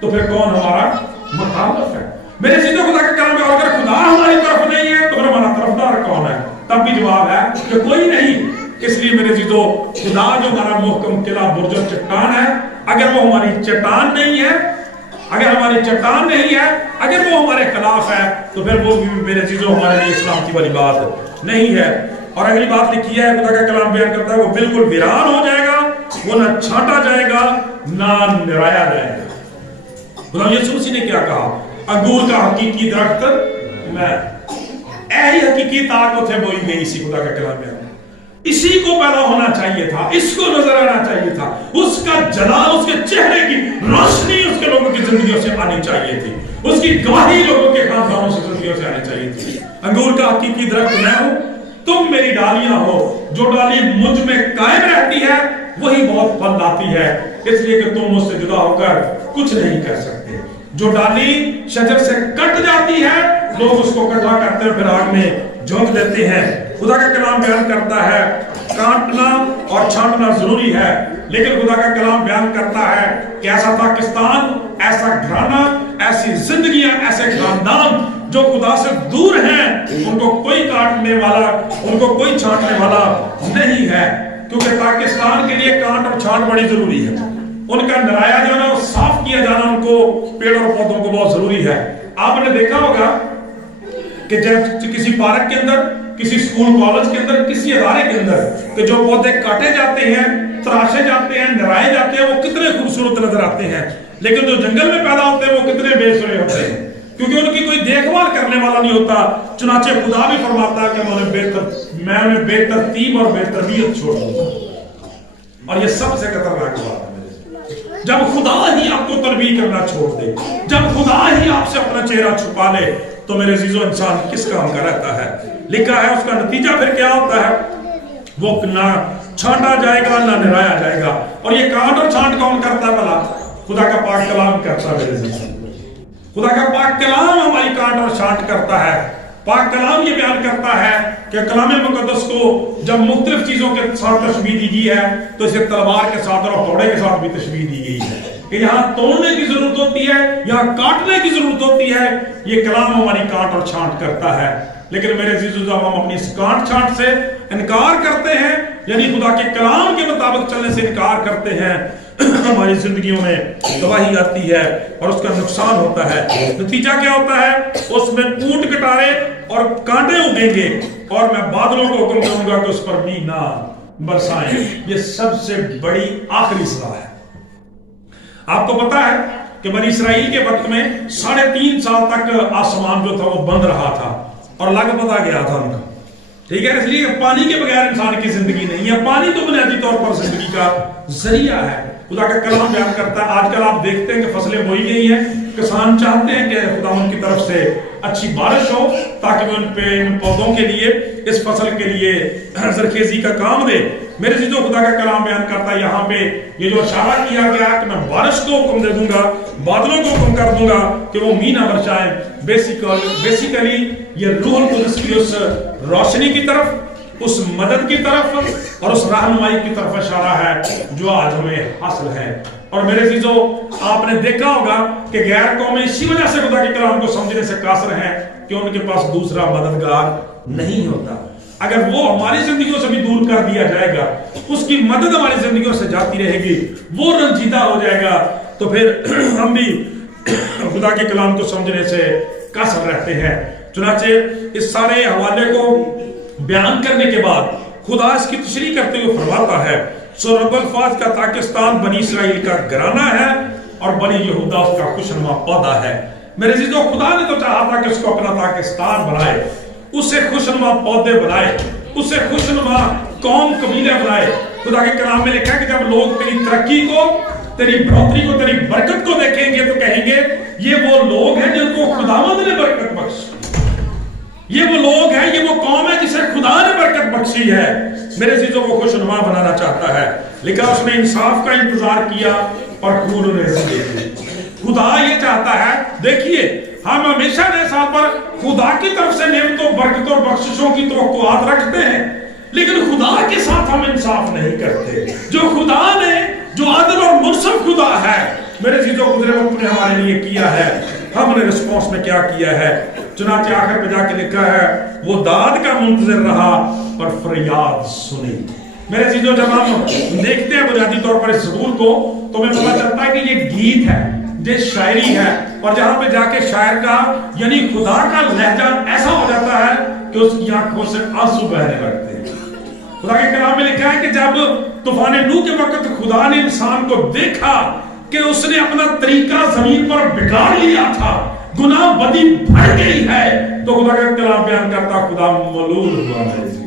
تو پھر کون ہمارا مخالف ہے؟ میرے سیدھے خدا کا کلام ہے، اور اگر خدا ہماری طرف نہیں ہے تو پھر ہمارا طرفدار کون ہے؟ تب بھی جواب ہے کہ کوئی نہیں۔ اس لیے میرے سیدھو خدا جو ہمارا محکم قلعہ برج اور چٹان ہے، اگر وہ ہماری چٹان نہیں ہے، اگر ہماری چٹان نہیں ہے، اگر وہ ہمارے خلاف ہے، تو پھر وہ بھی میرے چیزوں ہمارے لیے سلامتی والی بات نہیں ہے۔ اور اگلی بات لکھی ہے، خدا کا کلام بیان کرتا ہے وہ بالکل ویران ہو جائے گا، وہ نہ چھانٹا جائے گا نہ نرایا جائے گا۔ خدا یسوع مسیح نے کیا کہا؟ انگور کا حقیقی درخت میں، اے حقیقی طاقت ہے وہی نہیں، اسی خدا کا کلام بیان، اسی کو پیدا ہونا چاہیے تھا، اس کو نظر آنا چاہیے تھا، اس کا جلال، اس کے چہرے کی روشنی اس کے لوگوں کی زندگیوں سے آنی چاہیے تھی، اس کی گواہی لوگوں کے خاندانوں سے زندگیوں سے آنی چاہیے تھی۔ انگور کا حقیقی درخت میں ہوں، تم میری ڈالیاں ہو، جو ڈالی مجھ میں قائم رہتی ہے وہی بہت پھل لاتی ہے، اس لیے کہ تم مجھ سے جدا ہو کر کچھ نہیں کر سکتے۔ جو ڈالی شجر سے کٹ جاتی ہے، لوگ اس کو کٹا کرتے ہیں پھر آگ میں جھونک دیتے ہیں۔ خدا کا کلام بیان کرتا ہے کاٹنا اور چھانٹنا ضروری ہے، لیکن خدا کا کلام بیان کرتا ہے کہ ایسا پاکستان، ایسا گھرانہ، ایسی زندگیاں، ایسے خاندان جو خدا سے دور ہیں، ان کو کوئی کاٹنے والا، ان کو کوئی چھانٹنے والا نہیں ہے، کیونکہ پاکستان کے لیے کانٹ اور چھانٹ بڑی ضروری ہے۔ ان کا نرایا جانا اور صاف کیا جانا ان کو پیڑ اور پودوں کو بہت ضروری ہے۔ آپ نے دیکھا ہوگا کہ جب کسی پارک کے اندر، کسی سکول کالج کے اندر، کسی ادارے کے اندر کہ جو پودے کاٹے جاتے ہیں، تراشے جاتے ہیں، نرائے جاتے ہیں، وہ کتنے خوبصورت نظر آتے ہیں، لیکن جو جنگل میں پیدا ہوتے ہیں وہ کتنے بے سرے ہوتے ہیں، کیونکہ ان کی کوئی دیکھ بھال کرنے والا نہیں ہوتا۔ چنانچہ خدا بھی فرماتا ہے کہ میں انہیں بے ترتیب اور بے تربیت چھوڑ دوں گا، اور یہ سب سے خطرناک بات ہے۔ جب خدا ہی آپ کو تربیت کرنا چھوڑ دے، جب خدا ہی آپ سے اپنا چہرہ چھپا لے، تو میرے عزیزو انسان کس کام کا رہتا ہے؟ لکھا ہے اس کا نتیجہ پھر کیا ہوتا ہے؟ وہ نہ چھانٹا جائے گا نہ نرایا جائے گا۔ اور یہ کانٹ اور چھانٹ کون کرتا ہے بھلا؟ خدا کا پاک کلام کرتا ہے میرے عزیزو۔ خدا کا پاک کلام ہماری کانٹ اور چھانٹ کرتا ہے۔ پاک کلام یہ بیان کرتا ہے کہ کلام مقدس کو جب مختلف چیزوں کے ساتھ تشبیہ دی گئی ہے تو اسے تلوار کے ساتھ اور ہتھوڑے کے ساتھ بھی تشبیہ دی گئی ہے کہ یہاں توڑنے کی ضرورت ہوتی ہے، یہاں کاٹنے کی ضرورت ہوتی ہے۔ یہ کلام ہماری کانٹ اور چھانٹ کرتا ہے، لیکن میرے عزیزو جب ہم اپنی اس کانٹ چھانٹ سے انکار کرتے ہیں، یعنی خدا کے کلام کے مطابق چلنے سے انکار کرتے ہیں، ہماری زندگیوں میں تباہی آتی ہے اور اس کا نقصان ہوتا ہے۔ نتیجہ کیا ہوتا ہے؟ اس میں اونٹ کٹارے اور کانٹے اگیں گے، اور میں بادلوں کو حکم کروں گا کہ اس پر بھی نہ برسائیں۔ یہ سب سے بڑی آخری سزا ہے۔ آپ کو پتا ہے کہ بنی اسرائیل کے وقت میں 3.5 سال تک آسمان جو تھا وہ بند رہا تھا اور لگ پتا گیا تھا ان کا، ٹھیک ہے؟ اس لیے پانی کے بغیر انسان کی زندگی نہیں ہے۔ پانی تو بنیادی طور پر زندگی کا ذریعہ ہے۔ خدا کا کلام بیان کرتا ہے، آج کل آپ دیکھتے ہیں کہ فصلیں بوئی گئی ہیں، کسان چاہتے ہیں کہ خدا ان کی طرف سے اچھی بارش ہو تاکہ وہ ان پودوں کے لیے، اس فصل کے لیے زرخیزی کا کام دے۔ میرے عزیزو خدا کا کلام بیان کرتا ہے یہاں پہ یہ جو اشارہ کیا گیا کہ میں بارش کو حکم دے دوں گا، بادلوں کو حکم کر دوں گا کہ وہ مینا برسائیں، بیسیکلی یہ روح القدس کی اس روشنی کی طرف، اس مدد کی طرف اور اس رہنمائی کی طرف اشارہ ہے جو آج ہمیں حاصل ہے۔ اور میرے عزیزو آپ نے دیکھا ہوگا کہ غیر قومیں اسی وجہ سے خدا کے کلام کو سمجھنے سے قاصر ہیں کہ ان کے پاس دوسرا مددگار نہیں ہوتا۔ اگر وہ ہماری زندگیوں سے بھی دور کر دیا جائے گا، اس کی مدد ہماری زندگیوں سے جاتی رہے گی، وہ رنجیدہ ہو جائے گا، تو پھر ہم بھی خدا کے کلام کو سمجھنے سے قاصر رہتے ہیں۔ چنانچہ اس سارے حوالے کو بیان کرنے کے بعد خدا اس کی تشریح کرتے ہوئے فرماتا ہے سو رب الفاظ کا پاکستان بنی اسرائیل کا گھرانہ ہے اور بنی یہودا اس کا خوشنما پودا ہے۔ میرے عزیزو خدا نے تو چاہا تھا کہ اس کو اپنا پاکستان بنائے، اسے خوشنما پودے بنائے، اسے خوشنما قوم قبیلے بنائے۔ خدا کے کلام میں لکھا ہے کہ جب لوگ تیری ترقی کو، تیری بڑھوتری کو، تیری برکت کو دیکھیں گے تو کہیں گے یہ وہ لوگ ہیں جن کو خداوند نے برکت بخشی، یہ وہ لوگ ہیں، یہ وہ قوم ہے جسے خدا نے برکت بخشی ہے۔ میرے عزیزو وہ خوشنما بنانا چاہتا ہے، لیکن اس نے انصاف کا انتظار کیا اور خون ریزی دی۔ خدا یہ چاہتا ہے، دیکھیے ہم ہمیشہ نئے سال پر خدا کی طرف سے نعمتوں، برکتوں اور بخششوں کی توقعات رکھتے ہیں، لیکن خدا کے ساتھ ہم انصاف نہیں کرتے۔ جو خدا نے، جو عادل اور منصف خدا ہے، میرے چیزوں گزرے وقت نے ہمارے لیے کیا ہے، ہم نے رسپانس میں کیا کیا ہے؟ چنانچہ آخر پہ جا کے لکھا ہے وہ داد کا منتظر رہا اور فریاد سنی۔ میرے چیزوں جب ہم دیکھتے ہیں بنیادی طور پر اس زبور کو تو ہمیں پتہ چلتا ہے کہ یہ گیت ہے، یہ شاعری ہے، اور جہاں پہ جا کے شاعر کا یعنی خدا کا لہجہ ایسا ہو جاتا ہے کہ اس کی آنکھوں سے آنسو بہنے لگتے ہیں۔ خدا کے کلام میں لکھا ہے کہ جب طوفان نوح کے وقت خدا نے انسان کو دیکھا کہ اس نے اپنا طریقہ زمین پر بگاڑ لیا تھا، گناہ بدی بڑھ گئی ہے، تو خدا کا کلام بیان کرتا خدا ملول ہوا میرے چیز۔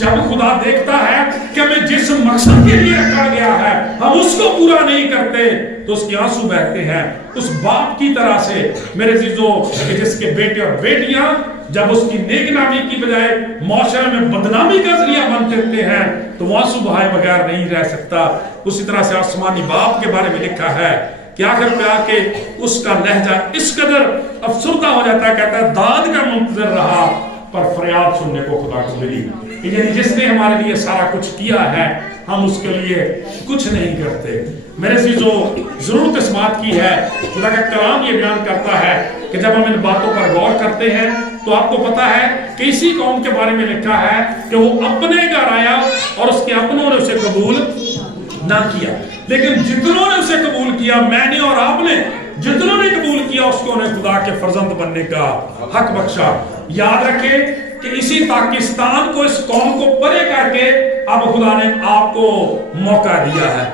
جب خدا دیکھتا ہے کہ ہمیں جس مقصد کے لیے رکھا گیا ہے ہم اس کو پورا نہیں کرتے تو اس کے آنسو بہتے ہیں، اس باپ کی طرح سے میرے عزیزوں کہ جس کے بیٹے اور بیٹیاں جب اس کی نیک نامی کی بجائے معاشرے میں بدنامی کا ذریعہ بن جاتے ہیں تو وہ آنسو بہائے بغیر نہیں رہ سکتا۔ اسی طرح سے آسمانی باپ کے بارے میں لکھا ہے کہ آخر پہ آ کے اس کا لہجہ اس قدر افسردہ ہو جاتا ہے، کہتا ہے داد کا منتظر رہا پر فریاد سننے کو خدا کو ملی۔ یعنی جس نے ہمارے لیے سارا کچھ کیا ہے ہم اس کے لیے کچھ نہیں کرتے۔ میرے عزیزو ضرورت اس بات کی ہے، خدا کا کلام یہ بیان کرتا ہے کہ جب ہم ان باتوں پر غور کرتے ہیں تو آپ کو پتا ہے کہ اسی قوم کے بارے میں لکھا ہے کہ وہ اپنے گھر آیا اور اس کے اپنوں نے اسے قبول نہ کیا، لیکن جتنوں نے اسے قبول کیا، میں نے اور آپ نے جتنوں نے قبول کیا اس کو انہیں خدا کے فرزند بننے کا حق بخشا۔ یاد رکھیں کہ اسی پاکستان کو، اس قوم کو پرے کر کے اب خدا نے آپ کو موقع دیا ہے،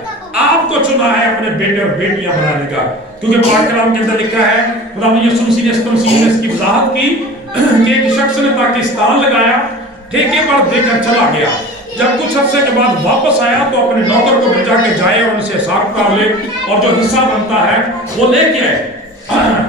آپ کو چنا ہے اپنے بیٹے اور بیٹیاں بنانے کا، کیونکہ پاک کلام کے اندر لکھا ہے خدا یسوع مسیح نے اس تمثیل میں اس کی وضاحت کی کہ ایک شخص نے پاکستان لگایا، ٹھیکے پر دے کر چلا گیا، جب کچھ عرصے کے بعد واپس آیا تو اپنے نوکر کو بھیجا کہ جائے اور ان سے حساب کر لے اور جو حصہ بنتا ہے وہ لے کے آئے۔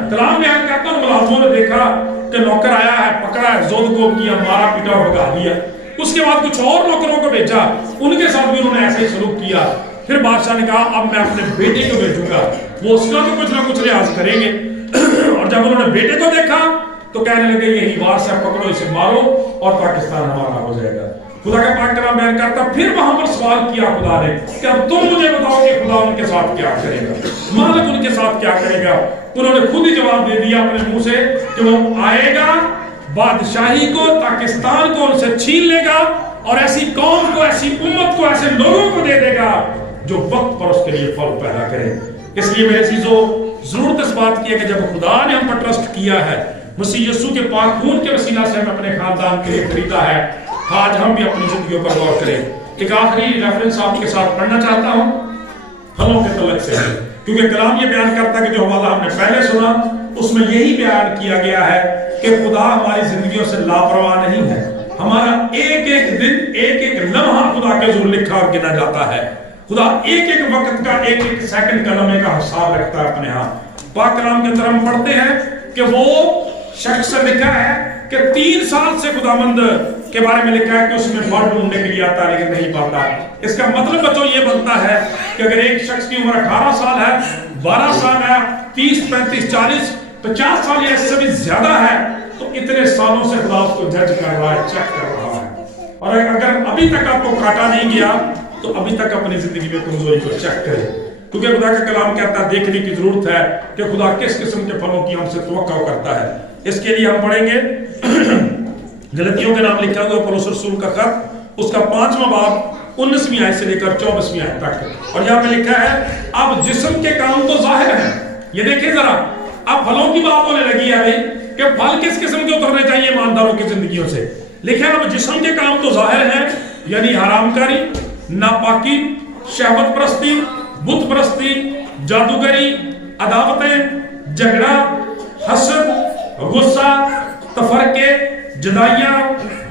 کلام بیان کرتا ہوں ملازموں نے دیکھا کہ نوکر آیا ہے، پکڑا ہے، زود کو کیا، مارا پیٹا اور بھگا دیا۔ اس کے بعد کچھ اور نوکروں کو بھیجا، ان کے ساتھ بھی انہوں نے ایسے ہی سلوک کیا۔ پھر بادشاہ نے کہا اب میں اپنے بیٹے کو بھیجوں گا، وہ اس کا تو کچھ نہ کچھ لحاظ کریں گے۔ اور جب انہوں نے بیٹے کو دیکھا تو کہنے لگے یہی وارث ہے، پکڑو اسے مارو اور پاکستان ہمارا ہو جائے گا۔ خدا کا پاک کلام بیان کرتا پھر وہاں پر سوال کیا خدا نے کہ اب تم مجھے بتاؤ کہ خدا ان کے ساتھ کیا کرے گا، مالک ان کے ساتھ کیا کرے گا؟ انہوں نے خود ہی جواب دے دیا اپنے منہ سے کہ وہ آئے گا، بادشاہی کو، پاکستان کو ان سے چھین لے گا اور ایسی قوم کو، ایسی امت کو، ایسے لوگوں کو دے دے گا جو وقت پر اس کے لیے پھل پیدا کرے۔ اس لیے میرے عزیزو ضرورت اس بات کی ہے کہ جب خدا نے ہم پر ٹرسٹ کیا ہے، مسیح یسوع کے پاک خون کے وسیلہ سے ہم اپنے خاندان کے لیے خریدا ہے، آج ہم بھی اپنی زندگیوں پر غور کریں۔ ایک آخری ریفرنس آپ کے ساتھ پڑھنا چاہتا ہوں پھلوں کے تعلق سے، کیونکہ کلام یہ بیان کرتا ہے کہ جو حوالہ ہم نے پہلے سنا اس میں یہی بیان کیا گیا ہے کہ خدا ہماری زندگیوں سے لاپرواہ نہیں ہے، ہمارا ایک ایک دن، ایک ایک لمحہ خدا کے حضور لکھا اور گنا جاتا ہے۔ خدا ایک ایک وقت کا، ایک ایک سیکنڈ کا، لمحے کا حساب رکھتا ہے اپنے ہاں۔ پاک کلام کے اندر ہم پڑھتے ہیں کہ وہ شخص سے لکھا ہے کہ 3 سال سے خداوند کے بارے میں لکھا ہے کہ اس میں پھل ڈھونڈنے کے لیے آتا لیکن نہیں پاتا۔ اس کا مطلب بچوں یہ بنتا ہے کہ اگر ایک شخص کی عمر 18 سال ہے، 12 سال ہے، 30، 35، 40، 50 سال یا اس سے بھی زیادہ ہے تو اتنے سالوں سے خدا اس کو جج کر رہا ہے، چیک کر رہا ہے، اور اگر ابھی تک آپ کو کاٹا نہیں گیا تو ابھی تک اپنی زندگی میں کمزوری کو چیک کرے، کیونکہ خدا کا کلام کہتا ہے دیکھنے کی ضرورت ہے کہ خدا کس قسم کے پھلوں کی ہم سے توقع کرتا ہے۔ اس کے لیے ہم پڑھیں گے غلطیوں کے نام لکھا ہوا پولس رسول کا خط، اس کا 5واں باب 19ویں آیت سے لے کر 24ویں آیت تک، اور یہاں پہ لکھا ہے اب جسم کے کام تو ظاہر ہیں۔ یہ دیکھیں ذرا، اب پھلوں کی بات ہونے لگی ہے کہ پھل کس قسم کے اترنے چاہیے ایمانداروں کی زندگیوں سے۔ لکھا ہے اب جسم کے کام تو ظاہر ہیں، یعنی حرام کاری، ناپاکی، شہوت پرستی، بت پرستی، جادوگری، عداوتیں، جھگڑا، حسد، غصہ، تفرقے، جدائیاں،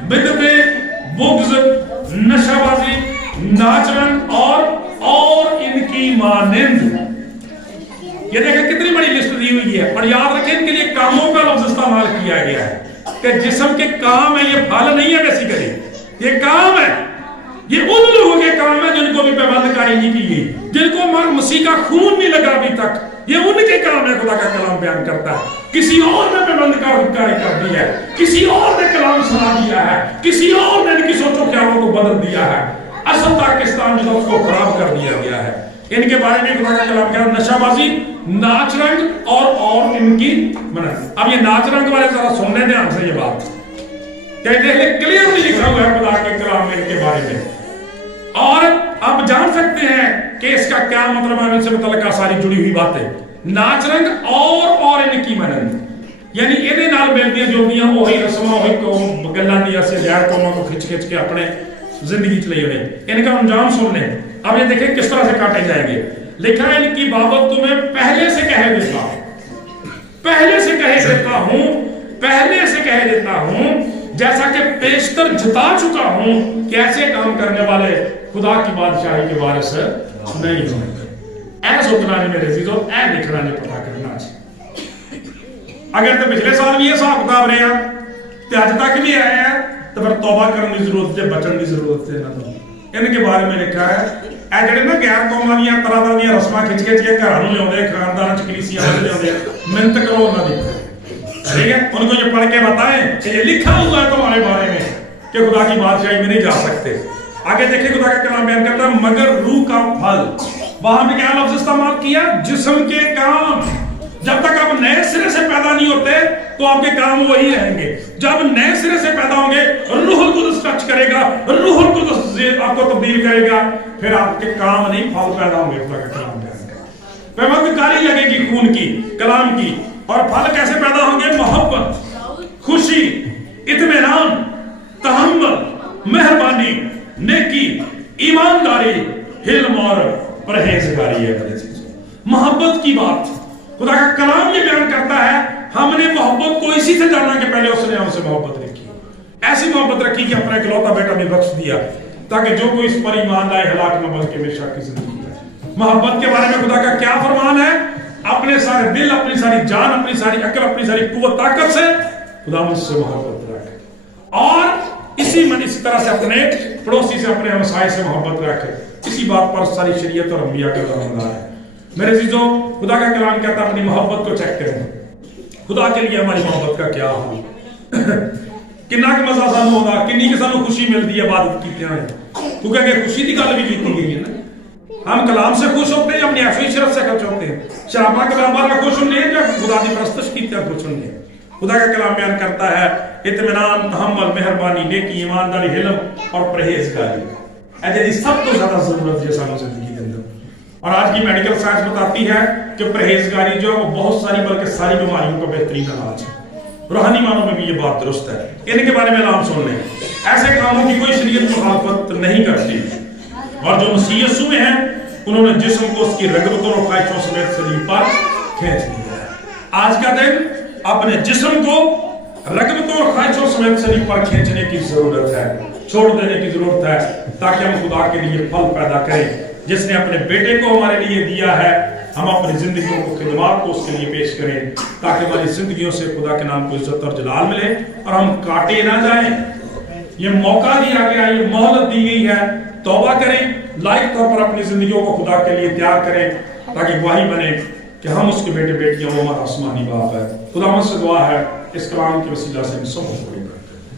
بدعتیں، بغض، نشہ بازی، ناچن اور ان کی مانند۔ یہ دیکھیں کتنی بڑی لسٹ دی ہوئی ہے، اور یاد رکھیں ان کے لیے کاموں کا لفظ استعمال کیا گیا ہے کہ جسم کے کام ہے، یہ پھل نہیں ہے بیسیکلی، یہ کام ہے، یہ ان لوگوں کے کام ہے جن کو بھی پیوند کاری نہیں کی گئی، جن کو مسیح کا خون نہیں لگا ابھی تک، یہ ان کے کام ہے۔ خدا کا کلام بیان کرتا ہے کسی اور نے پیوند کاری کر دی ہے، کسی اور نے کلام سنا دیا ہے، کسی اور نے ان کی سوچ و خیالوں کو بدل دیا ہے، اصل پاکستان جو اس کو خراب کر دیا گیا ہے۔ ان کے بارے میں خدا کا کلام کہہ رہا ہے نشہبازی، ناچ رنگ اور ان کی منت۔ اب یہ ناچ رنگ والے ذرا سننے دیں ہم سے یہ بات کہ دیکھیں کلیئرلی لکھا ہوا ہے خدا کے کلام میں ان کے بارے میں، اور آپ جان سکتے ہیں کہ اس کا کیا مطلب ہے، ان سے متعلقہ ساری جڑی ہوئی باتیں۔ ناچ رنگ اور ان کی منت، یعنی یہ نال ملدیاں جلدیاں وہی رسماں وہی قوم گلاں دی ایسے غیر قوموں کو کھچ کے اپنے زندگی چ لے ہوئے، ان کا انجام سن لیں۔ اب یہ دیکھیں کس طرح سے کاٹے جائیں گے۔ لکھا ہے ان کی بابت تمہیں پہلے سے کہہ دیتا ہوں، پہلے سے کہہ دیتا ہوں، پہلے سے کہہ دیتا ہوں، جیسا کہ پیشتر جتا چکا ہوں کہ ایسے کام کرنے والے خدا کی بادشاہی کے وارث نہیں ہوں گے۔ اے سوچنا نہیں میرے عزیزو، اے لکھنا نہیں پتا کرنا چاہیے۔ اگر تو پچھلے سال بھی یہ حساب کتاب رہے ہیں تو اج تک بھی آئے ہیں تو پھر توبہ کرنے کی ضرورت ہے، بچن کی ضرورت ہے۔ ان کے بارے میں لکھا ہے اے جڑے نا غیر قوماں دیاں طرح طرح دیاں رسماں کھچ کے گھراں نوں لیاوندے، خاندان چ کلیسیاں وچ لیاوندے، محنت کرو انہاں دی، ٹھیک ہے، ان کو یہ پڑھ کے بتائیں کہ یہ لکھا ہوا ہے تمہارے بارے میں کہ خدا کی بادشاہی میں نہیں جا سکتے۔ آگے دیکھیں خدا کا کلام بیان کرتا ہے مگر روح کا پھل، وہاں پہ کیا لفظ استعمال کیا؟ جسم کے کام۔ جب تک آپ نئے سرے سے پیدا نہیں ہوتے تو آپ کے کام وہی رہیں گے، جب نئے سرے سے پیدا ہوں گے روح القدس ٹچ کرے گا، روح القدس آپ کو تبدیل کرے گا، پھر آپ کے کام نہیں پھل پیدا ہوں گے۔ خدا کا کلام پیمند کاری لگے گی خون کی، کلام کی، اور پھل کیسے پیدا ہوں گے؟ محبت، خوشی، اطمینان، تحمل، مہربانی، نیکی، ایمانداری، حلم اور پرہیزگاری ہے۔ محبت کی بات خدا کا کلام یہ بیان کرتا ہے، ہم نے محبت کو اسی سے جانا کہ پہلے اس نے ہم سے محبت رکھی، ایسی محبت رکھی کہ اپنا اکلوتا بیٹا بھی بخش دیا تاکہ جو کوئی اس پر ایمان لائے ہلاک نہ بلکہ ہمیشہ کی زندگی ہے۔ محبت کے بارے میں خدا کا کیا فرمان ہے؟ اپنے سارے دل، اپنی ساری جان، اپنی ساری عقل، اپنی ساری قوت طاقت سے خدا مجھ سے محبت رکھے، اور اسی طرح سے اپنے پڑوسی سے، اپنے ہمسائے سے محبت رکھے۔ اسی بات پر ساری شریعت اور انبیاء کا دامدار ہے۔ میرے عزیزوں، خدا کا کلام کہتا ہے اپنی محبت کو چیک کریں، خدا کے لیے ہماری محبت کا کیا حال، کنا کا مزہ سانو ہوتا، کنی کی سانو خوشی ملتی ہے عبادت کیتے ہیں، کیونکہ اگر خوشی کی گل بھی کیتی گئی ہے نا، ہم کلام سے خوش ہوتے ہیں، ہم نیافی شرف سے خوش ہوتے ہیں، شرابہ کلام والا خوش ہونے ہیں یا خدا کی پرستش کیتے ہیں خوش ہونے ہیں۔ خدا کا کلام بیان کرتا ہے اطمینان، تحمل، مہربانی، نیکی، ایمانداری، حلم اور پرہیزگاری، ایجے سب تو زیادہ ضرورت ہے سانو زندگی کے اندر۔ اور آج کی میڈیکل سائنس بتاتی ہے کہ پرہیزگاری جو ہے وہ بہت ساری بلکہ ساری بیماریوں کا بہترین علاج ہے۔ روحانی معنوں میں بھی یہ بات درست ہے۔ ان کے بارے میں اعلان سن لیں، ایسے کاموں کی کوئی شریعت مخالفت نہیں کرتی، اور جو مسیح یسوع میں ہیں انہوں نے جسم کو اس کی رغبتوں اور خواہشوں سمیت صلیب پر کھینچ لیا ہے۔ آج کا دن اپنے جسم کو رغبتوں اور خواہشوں سمیت صلیب پر کھینچنے کی ضرورت ہے، چھوڑ دینے کی ضرورت ہے، تاکہ ہم خدا کے لیے پھل پیدا کریں۔ جس نے اپنے بیٹے کو ہمارے لیے دیا ہے، ہم اپنی زندگیوں کو، خدمات کو اس کے لیے پیش کریں، تاکہ ہماری زندگیوں سے خدا کے نام کو عزت اور جلال ملے اور ہم کاٹے نہ جائیں۔ یہ موقع دیا گیا، یہ مہلت دی گئی ہے، توبہ کریں، لائق طور پر اپنی زندگیوں کو خدا کے لیے تیار کریں، تاکہ گواہی بنے کہ ہم اس کے بیٹے بیٹیاں، وہ ہمارا آسمانی باپ ہے۔ خدا ہم سے دعا ہے اس کلام کے وسیلہ سے ہم سب